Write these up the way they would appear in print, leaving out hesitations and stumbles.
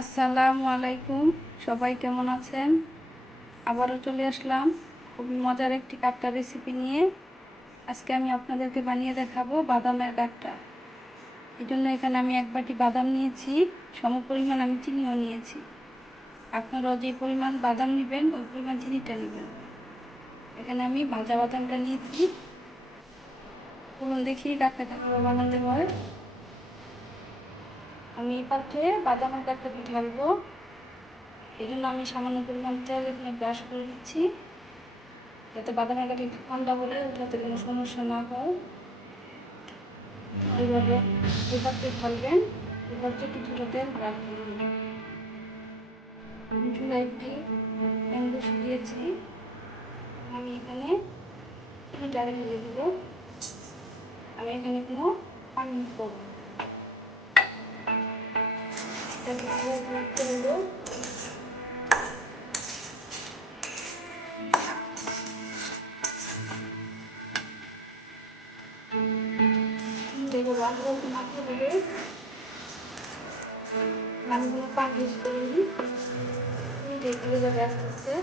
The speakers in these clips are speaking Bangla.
আসসালামু আলাইকুম। সবাই কেমন আছেন? আবারও চলে আসলাম খুবই মজার একটি কাটটা রেসিপি নিয়ে। আজকে আমি আপনাদেরকে বানিয়ে দেখাবো বাদামের কাটটা। এই জন্য এখানে আমি 1 বাটি বাদাম নিয়েছি, সমপরিমাণ আমি চিনিও নিয়েছি। আপনারাও যে পরিমাণ বাদাম নেবেন ওই পরিমাণ চিনিটা নেবেন। এখানে আমি ভাজা বাদামটা নিয়েছি। বলুন দেখি কাটটা কীভাবে বানাতে হয়। আমি এই পাত্রে বাদামের কাটটা ঢালবো। এই জন্য আমি সামান্য পরিমাণ তেল এখানে ব্রাশ করে দিচ্ছি, যাতে বাদামের কাঠি ঠান্ডা হলে ওটাতে কোনো সমস্যা না হয়। এইভাবে এটাতে ঢালবেন, এবার কিছুটা তেল ব্রাশ করবেন। চুলায় একটি প্যান বসিয়ে দিয়েছি। আমি এখানে চিনিটা রেখে দেব। আমি এখানে কোনো পানি করব দেবো। মাখতে হবে। আমি কোনো পানি ইউজ করিনি, দেখলে যাবে আস্তে আস্তে।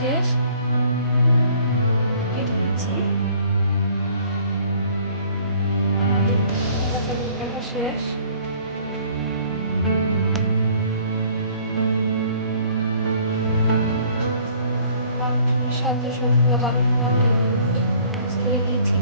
শেষ কেটে দিচ্ছি। আমাদের কাটা শেষ। সাথে সবগুলো বাদাম দিয়েছি।